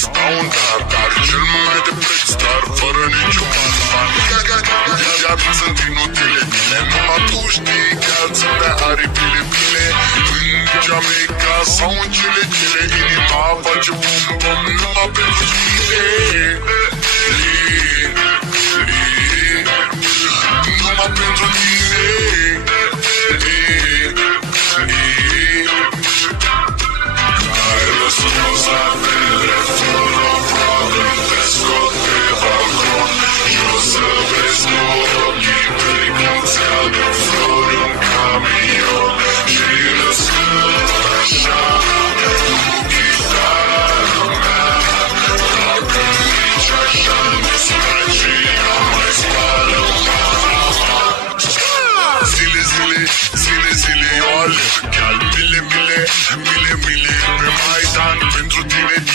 să-ți dau un dar cel mai de preț, dar fără niciun ban. Sunt inutile, numai tu știi că alții mea aripile bine. În Jamaica sau în Chile, inima face bum bum numai pentru tine.